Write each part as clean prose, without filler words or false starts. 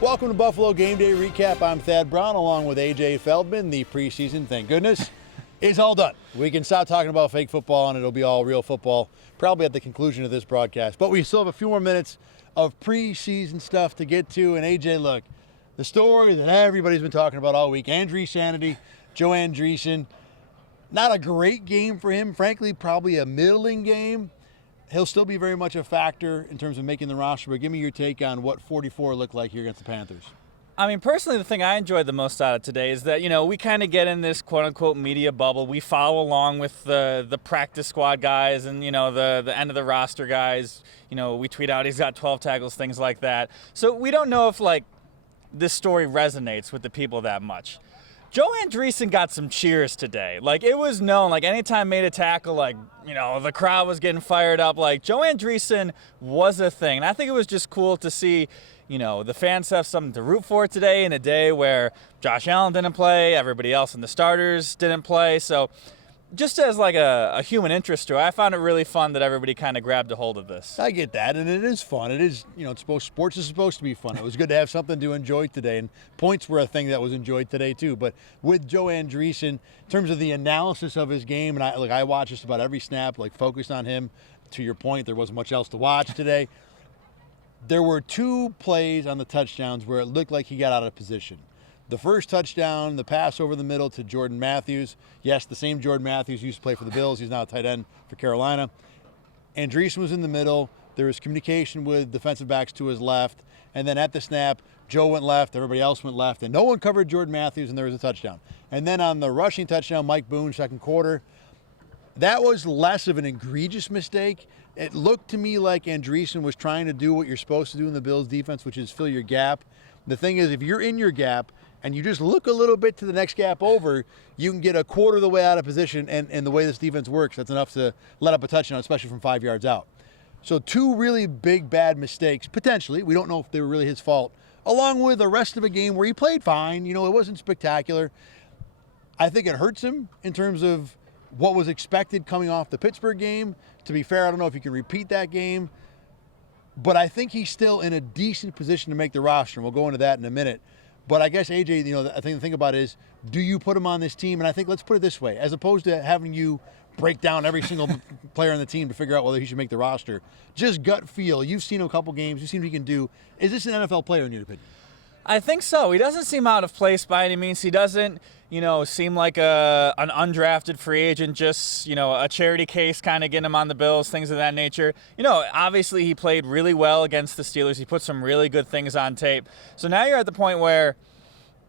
Welcome to Buffalo Game Day Recap. I'm Thad Brown along with AJ Feldman. The preseason, thank goodness, is all done. We can stop talking about fake football and it'll be all real football probably at the conclusion of this broadcast. But we still have a few more minutes of preseason stuff to get to. And AJ, look, the story that everybody's been talking about all week, Andreessen, Joe Andreessen, not a great game for him. Frankly, probably a middling game. He'll still be very much a factor in terms of making the roster, but give me your take on what 44 looked like here against the Panthers. I mean, personally, the thing I enjoyed the most out of today is that, we kind of get in this quote-unquote media bubble. We follow along with the practice squad guys and, the end of the roster guys. We tweet out he's got 12 tackles, things like that. So we don't know if, this story resonates with the people that much. Joe Andreessen got some cheers today. It was known, anytime made a tackle, the crowd was getting fired up. Joe Andreessen was a thing. And I think it was just cool to see, the fans have something to root for today in a day where Josh Allen didn't play, everybody else in the starters didn't play. So just as a human interest to it, I found it really fun that everybody kind of grabbed a hold of this. I get that, and it is fun. It is, sports is supposed to be fun. It was good to have something to enjoy today, and points were a thing that was enjoyed today too. But with Joe Andreessen, in terms of the analysis of his game, and I watched just about every snap, focused on him. To your point, there wasn't much else to watch today. There were two plays on the touchdowns where it looked like he got out of position. The first touchdown, the pass over the middle to Jordan Matthews. Yes, the same Jordan Matthews used to play for the Bills. He's now a tight end for Carolina. Andreessen was in the middle. There was communication with defensive backs to his left. And then at the snap, Joe went left, everybody else went left, and no one covered Jordan Matthews, and there was a touchdown. And then on the rushing touchdown, Mike Boone, second quarter, that was less of an egregious mistake. It looked to me like Andreessen was trying to do what you're supposed to do in the Bills defense, which is fill your gap. The thing is, if you're in your gap, and you just look a little bit to the next gap over, you can get a quarter of the way out of position, and the way this defense works, that's enough to let up a touchdown, especially from 5 yards out. So two really big, bad mistakes, potentially. We don't know if they were really his fault, along with the rest of a game where he played fine. It wasn't spectacular. I think it hurts him in terms of what was expected coming off the Pittsburgh game. To be fair, I don't know if you can repeat that game, but I think he's still in a decent position to make the roster, and we'll go into that in a minute. But I guess, AJ, I think the thing about it is, do you put him on this team? And I think, let's put it this way, as opposed to having you break down every single player on the team to figure out whether he should make the roster, just gut feel. You've seen him a couple games. You've seen what he can do. Is this an NFL player in your opinion? I think so. He doesn't seem out of place by any means. He doesn't, seem like an undrafted free agent, just, a charity case kind of getting him on the Bills, things of that nature. Obviously he played really well against the Steelers. He put some really good things on tape. So now you're at the point where,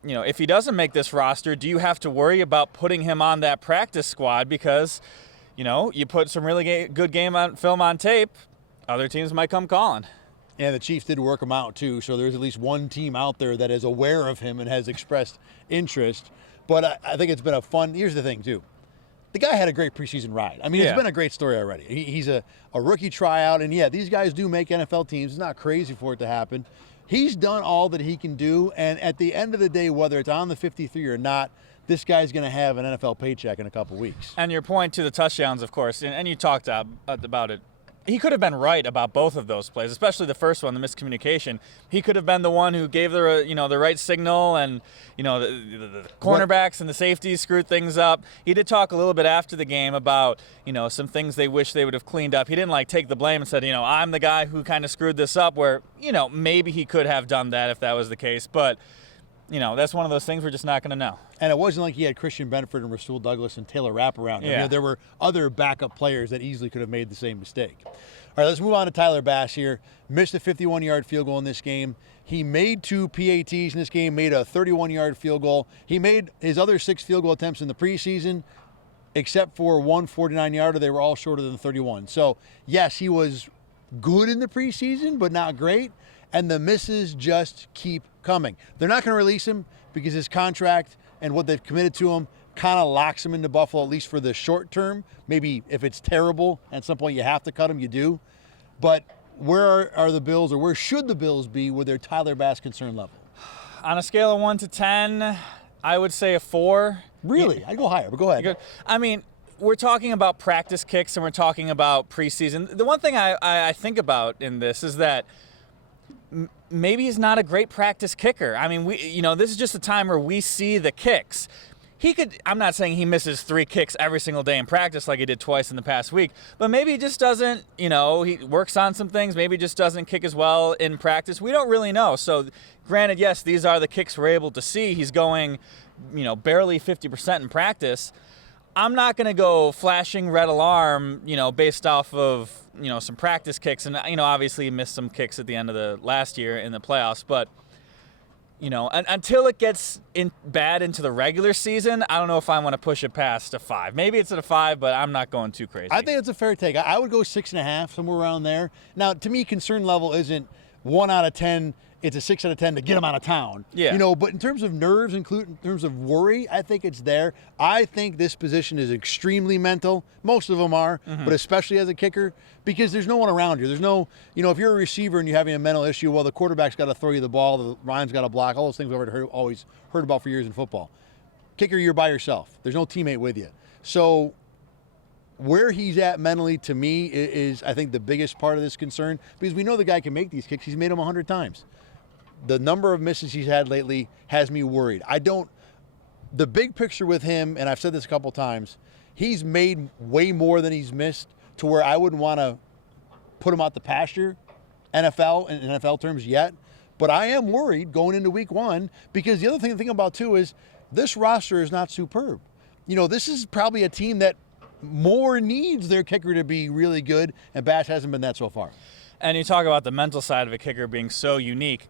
if he doesn't make this roster, do you have to worry about putting him on that practice squad? Because, you put some really good film on tape, other teams might come calling. And the Chiefs did work him out too, so there's at least one team out there that is aware of him and has expressed interest. But I think it's been a fun, here's the thing too. The guy had a great preseason ride. I mean, It's been a great story already. He's a rookie tryout, and these guys do make NFL teams. It's not crazy for it to happen. He's done all that he can do, and at the end of the day, whether it's on the 53 or not, this guy's going to have an NFL paycheck in a couple weeks. And your point to the touchdowns, of course, and you talked about it. He could have been right about both of those plays, especially the first one, the miscommunication. He could have been the one who gave the right signal, and the cornerbacks and the safeties screwed things up. He did talk a little bit after the game about some things they wish they would have cleaned up. He didn't take the blame and said I'm the guy who kind of screwed this up. Where maybe he could have done that if that was the case, but. That's one of those things we're just not going to know. And it wasn't like he had Christian Benford and Rasul Douglas and Taylor Rapp around him. There were other backup players that easily could have made the same mistake. All right, let's move on to Tyler Bass here. Missed a 51-yard field goal in this game. He made 2 PATs in this game, made a 31-yard field goal. He made his other 6 field goal attempts in the preseason, except for one 49-yarder. They were all shorter than 31. So, yes, he was good in the preseason, but not great. And the misses just keep coming. They're not going to release him because his contract and what they've committed to him kind of locks him into Buffalo, at least for the short term. Maybe if it's terrible, at some point you have to cut him, you do. But where are the Bills, or where should the Bills be with their Tyler Bass concern level? On a scale of 1 to 10, I would say a 4. Really? I'd go higher, but go ahead. I mean, we're talking about practice kicks and we're talking about preseason. The one thing I think about in this is that maybe he's not a great practice kicker. I mean, this is just a time where we see the kicks. I'm not saying he misses 3 kicks every single day in practice like he did twice in the past week, but maybe he just doesn't, he works on some things. Maybe he just doesn't kick as well in practice. We don't really know. So granted, yes, these are the kicks we're able to see. He's going, barely 50% in practice. I'm not going to go flashing red alarm, based off of, some practice kicks. And, obviously he missed some kicks at the end of the last year in the playoffs, but until it gets bad into the regular season, I don't know if I want to push it past a 5. Maybe it's at a 5, but I'm not going too crazy. I think it's a fair take. I would go 6.5, somewhere around there. Now, to me, concern level isn't 1 out of 10. It's a 6 out of 10 to get him out of town. Yeah. But in terms of nerves, in terms of worry, I think it's there. I think this position is extremely mental. Most of them are, but especially as a kicker, because there's no one around you. There's no, if you're a receiver and you're having a mental issue, well, the quarterback's got to throw you the ball, the line's got to block, all those things we've always heard about for years in football. Kicker, you're by yourself. There's no teammate with you. So where he's at mentally, to me, is I think the biggest part of this concern, because we know the guy can make these kicks. He's made them 100 times. The number of misses he's had lately has me worried. The big picture with him, and I've said this a couple times, he's made way more than he's missed to where I wouldn't want to put him out the pasture, in NFL terms yet. But I am worried going into week 1, because the other thing to think about too is this roster is not superb. This is probably a team that more needs their kicker to be really good, and Bass hasn't been that so far. And you talk about the mental side of a kicker being so unique.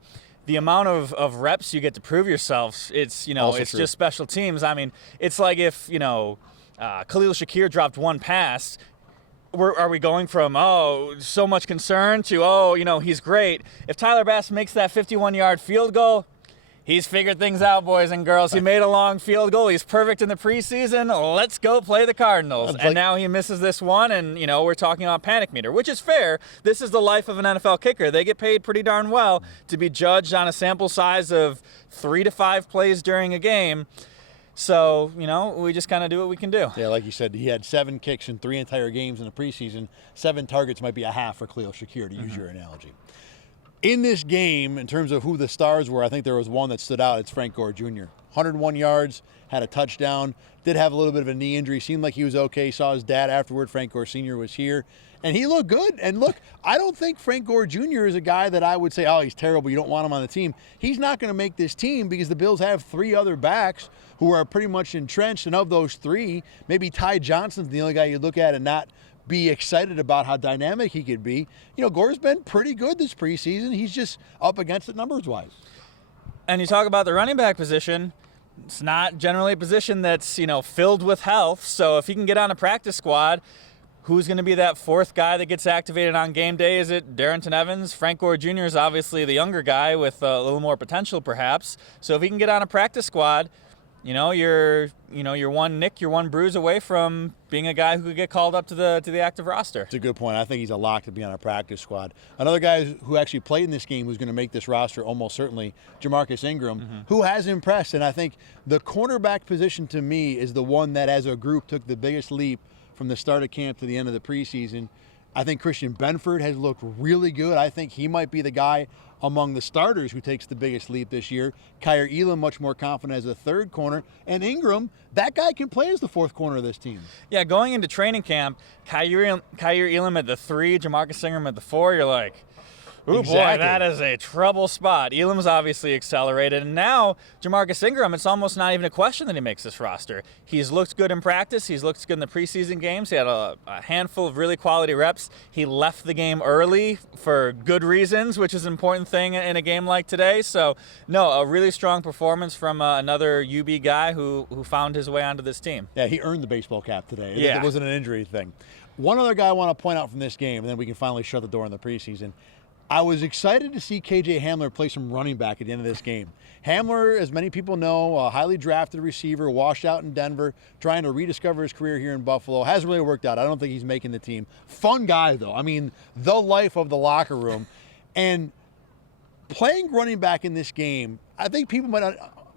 The amount of reps you get to prove yourself, it's just special teams. I mean, it's like if, Khalil Shakir dropped 1 pass, are we going from, so much concern to, he's great. If Tyler Bass makes that 51-yard field goal, he's figured things out, boys and girls. He made a long field goal. He's perfect in the preseason. Let's go play the Cardinals. And now he misses this one, and, we're talking about panic meter, which is fair. This is the life of an NFL kicker. They get paid pretty darn well to be judged on a sample size of 3 to 5 plays during a game. So, we just kind of do what we can do. Yeah, like you said, he had 7 kicks in 3 entire games in the preseason. 7 targets might be a half for Khalil Shakir, to use your analogy. In this game, in terms of who the stars were, I think there was one that stood out. It's Frank Gore Jr. 101 yards, had a touchdown, did have a little bit of a knee injury, seemed like he was okay. Saw his dad afterward. Frank Gore Sr. was here, and he looked good. And look, I don't think Frank Gore Jr. is a guy that I would say, he's terrible, you don't want him on the team. He's not going to make this team because the Bills have 3 other backs who are pretty much entrenched, and of those 3, maybe Ty Johnson's the only guy you look at and not be excited about how dynamic he could be. Gore's been pretty good this preseason. He's just up against it numbers-wise. And you talk about the running back position. It's not generally a position that's, filled with health. So if he can get on a practice squad, who's going to be that 4th guy that gets activated on game day? Is it Darrington Evans? Frank Gore Jr. is obviously the younger guy with a little more potential, perhaps. So if he can get on a practice squad, you're one nick, you're one bruise away from being a guy who could get called up to the active roster. It's a good point. I think he's a lock to be on a practice squad. Another guy who actually played in this game who's going to make this roster almost certainly, Jamarcus Ingram, who has impressed. And I think the cornerback position to me is the one that as a group took the biggest leap from the start of camp to the end of the preseason. I think Christian Benford has looked really good. I think he might be the guy among the starters who takes the biggest leap this year. Kyer Elam much more confident as a 3rd corner. And Ingram, that guy can play as the 4th corner of this team. Yeah, going into training camp, Kyer Elam at the 3, Jamarcus Ingram at the 4, you're like, ooh, exactly. Boy, that is a trouble spot. Elam's obviously accelerated, and now Jamarcus Ingram, it's almost not even a question that he makes this roster. He's looked good in practice. He's looked good in the preseason games. He had a handful of really quality reps. He left the game early for good reasons, which is an important thing in a game like today. So, no, a really strong performance from another UB guy who found his way onto this team. Yeah, he earned the baseball cap today. Yeah. It wasn't an injury thing. One other guy I want to point out from this game, and then we can finally shut the door on the preseason. I was excited to see KJ Hamler play some running back at the end of this game. Hamler, as many people know, a highly drafted receiver, washed out in Denver, trying to rediscover his career here in Buffalo. Hasn't really worked out. I don't think he's making the team. Fun guy, though. I mean, the life of the locker room. And playing running back in this game, I think people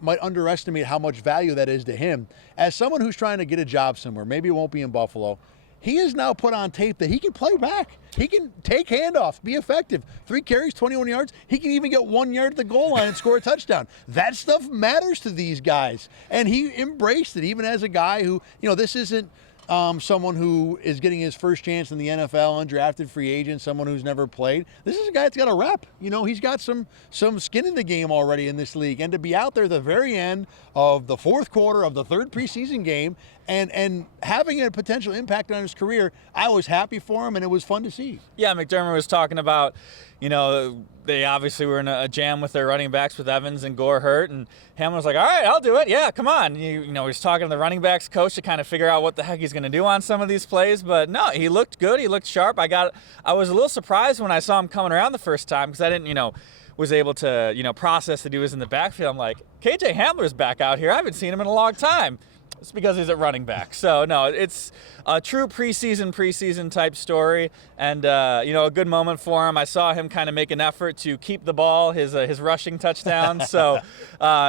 might underestimate how much value that is to him. As someone who's trying to get a job somewhere, maybe it won't be in Buffalo, he is now put on tape that he can play back. He can take handoffs, be effective. 3 carries, 21 yards. He can even get 1 yard at the goal line and score a touchdown. That stuff matters to these guys. And he embraced it, even as a guy who, this isn't someone who is getting his first chance in the NFL, undrafted free agent, someone who's never played. This is a guy that's got a rep. He's got some skin in the game already in this league. And to be out there at the very end of the fourth quarter of the third preseason game and having a potential impact on his career, I was happy for him, and it was fun to see. Yeah, McDermott was talking about, they obviously were in a jam with their running backs with Evans and Gore hurt, and Hamlin was like, all right, I'll do it. Yeah, come on. He's talking to the running backs coach to kind of figure out what the heck he's going to do on some of these plays, but no, he looked good. He looked sharp. I was a little surprised when I saw him coming around the first time because I didn't, was able to, process that he was in the backfield. I'm like, KJ Hamler's back out here. I haven't seen him in a long time. It's because he's at running back. So, no, it's a true preseason type story, and, a good moment for him. I saw him kind of make an effort to keep the ball, his rushing touchdown. So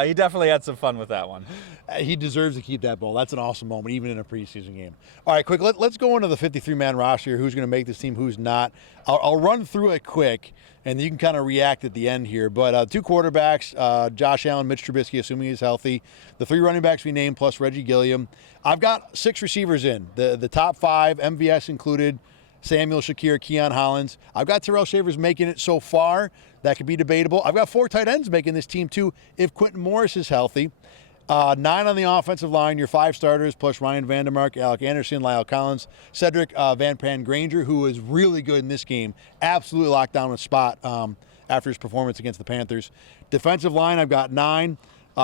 he definitely had some fun with that one. He deserves to keep that ball. That's an awesome moment, even in a preseason game. All right, quick, let's go into the 53-man roster here. Who's going to make this team, who's not. I'll run through it quick, and you can kind of react at the end here. But 2 quarterbacks, Josh Allen, Mitch Trubisky, assuming he's healthy. The 3 running backs we named, plus Reggie Gilliam. I've got 6 receivers in. The top 5, MVS included, Samuel Shakir, Keon Hollins. I've got Terrell Shavers making it so far. That could be debatable. I've got 4 tight ends making this team, too, if Quentin Morris is healthy. 9 on the offensive line, your 5 starters, plus Ryan Vandermark, Alec Anderson, Lyle Collins, Cedric Van Pan Granger, who is really good in this game. Absolutely locked down a spot after his performance against the Panthers. Defensive line, I've got 9.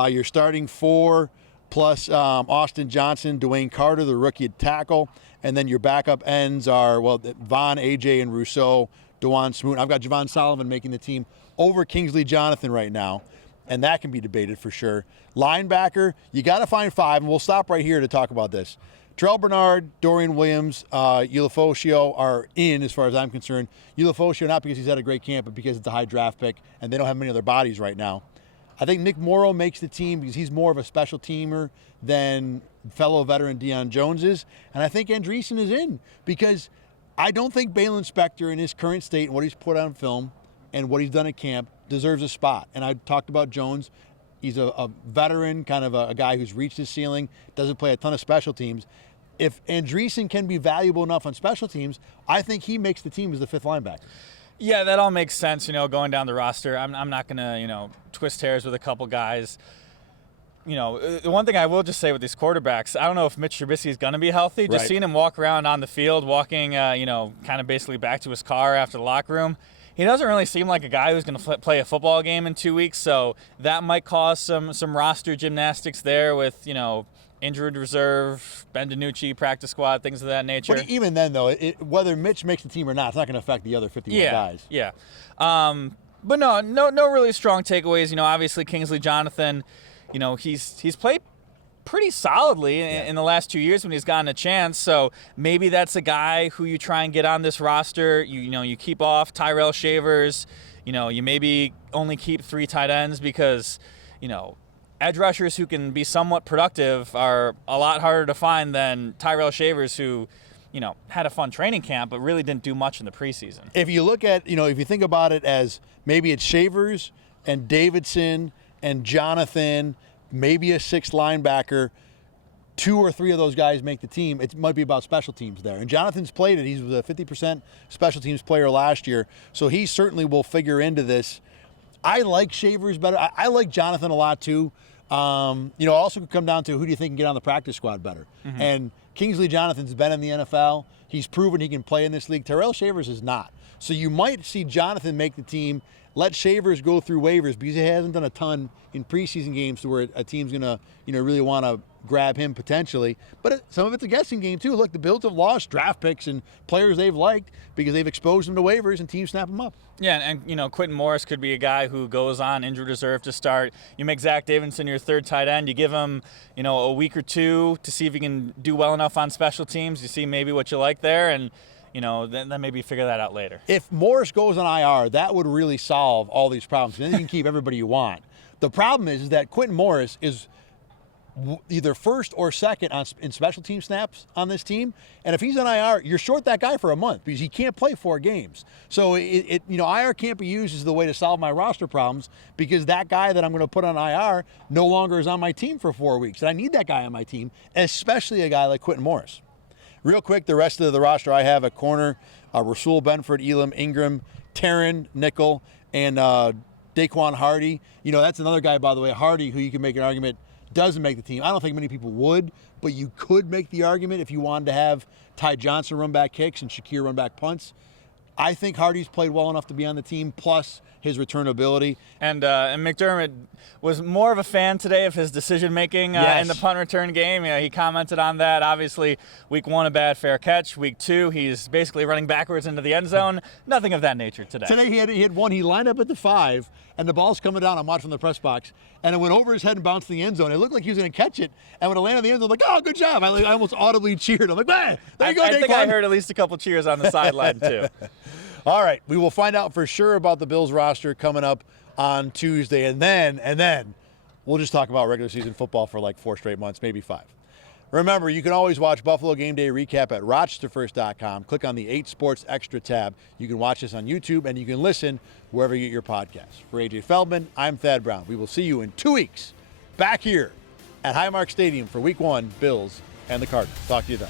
Your starting 4, plus Austin Johnson, Dwayne Carter, the rookie tackle. And then your backup ends are, Vaughn, AJ, and Rousseau, DeJuan Smoot. I've got Javon Sullivan making the team over Kingsley Jonathan right now. And that can be debated for sure. Linebacker, you got to find 5, and we'll stop right here to talk about this. Terrell Bernard, Dorian Williams, Ulofoshio are in as far as I'm concerned. Ulofoshio not because he's had a great camp, but because it's a high draft pick, and they don't have many other bodies right now. I think Nick Morrow makes the team because he's more of a special teamer than fellow veteran Deion Jones is. And I think Andreessen is in because I don't think Balin Spector in his current state and what he's put on film and what he's done at camp deserves a spot. And I talked about Jones. He's a veteran, kind of a guy who's reached his ceiling, doesn't play a ton of special teams. If Andreessen can be valuable enough on special teams, I think he makes the team as the 5th linebacker. Yeah, that all makes sense, going down the roster. I'm not going to, twist hairs with a couple guys. The one thing I will just say with these quarterbacks, I don't know if Mitch Trubisky is going to be healthy. Just seeing him walk around on the field, walking, kind of basically back to his car after the locker room, he doesn't really seem like a guy who's going to play a football game in 2 weeks. So that might cause some roster gymnastics there with, injured reserve, Ben DiNucci, practice squad, things of that nature. But even then, though, whether Mitch makes the team or not, it's not going to affect the other 51 guys. Yeah. But no really strong takeaways. Obviously Kingsley Jonathan, he's played pretty solidly in the last 2 years when he's gotten a chance. So maybe that's a guy who you try and get on this roster. You keep off Tyrell Shavers. You maybe only keep 3 tight ends because, edge rushers who can be somewhat productive are a lot harder to find than Tyrell Shavers who, had a fun training camp but really didn't do much in the preseason. If you look at, if you think about it as maybe it's Shavers and Davidson and Jonathan, maybe a 6th linebacker, 2 or 3 of those guys make the team. It might be about special teams there. And Jonathan's played it. He was a 50% special teams player last year, so he certainly will figure into this. I like Shavers better. I like Jonathan a lot too. Also could come down to who do you think can get on the practice squad better. Mm-hmm. And Kingsley Jonathan's been in the NFL. He's proven he can play in this league. Terrell Shavers is not. So you might see Jonathan make the team, let Shavers go through waivers because he hasn't done a ton in preseason games to where a team's going to, really want to grab him potentially. But some of it's a guessing game too. Look, the Bills have lost draft picks and players they've liked because they've exposed them to waivers and teams snap them up. Yeah, and Quentin Morris could be a guy who goes on injured reserve to start. You make Zach Davidson your 3rd tight end. You give him, a week or 2 to see if he can do well enough on special teams. You see maybe what you like there, and then maybe figure that out later. If Morris goes on IR, that would really solve all these problems. Then you can keep everybody you want. The problem is that Quentin Morris is either first or second in special team snaps on this team. And if he's on IR, you're short that guy for a month because he can't play 4 games. So IR can't be used as the way to solve my roster problems because that guy that I'm going to put on IR no longer is on my team for 4 weeks. And I need that guy on my team, especially a guy like Quentin Morris. Real quick, the rest of the roster I have at corner, Rasul Benford, Elam Ingram, Taryn, Nickel, and Daquan Hardy. That's another guy, by the way, Hardy, who you can make an argument doesn't make the team. I don't think many people would, but you could make the argument if you wanted to have Ty Johnson run back kicks and Shakir run back punts. I think Hardy's played well enough to be on the team, plus his return ability. And McDermott was more of a fan today of his decision-making in the punt return game. He commented on that. Obviously, week 1, a bad fair catch. Week 2, he's basically running backwards into the end zone. Nothing of that nature today. Today he had one. He lined up at the 5, and the ball's coming down. I'm watching the press box, and it went over his head and bounced in the end zone. It looked like he was going to catch it, and when it landed in the end zone, I'm like, oh, good job. I almost audibly cheered. I'm like, man, there you go, Daquan. I think I heard at least a couple cheers on the sideline, too. All right, we will find out for sure about the Bills roster coming up on Tuesday, and then we'll just talk about regular season football for like 4 straight months, maybe 5. Remember, you can always watch Buffalo Game Day Recap at RochesterFirst.com. Click on the 8 Sports Extra tab. You can watch this on YouTube, and you can listen wherever you get your podcasts. For AJ Feldman, I'm Thad Brown. We will see you in 2 weeks back here at Highmark Stadium for Week 1, Bills and the Cardinals. Talk to you then.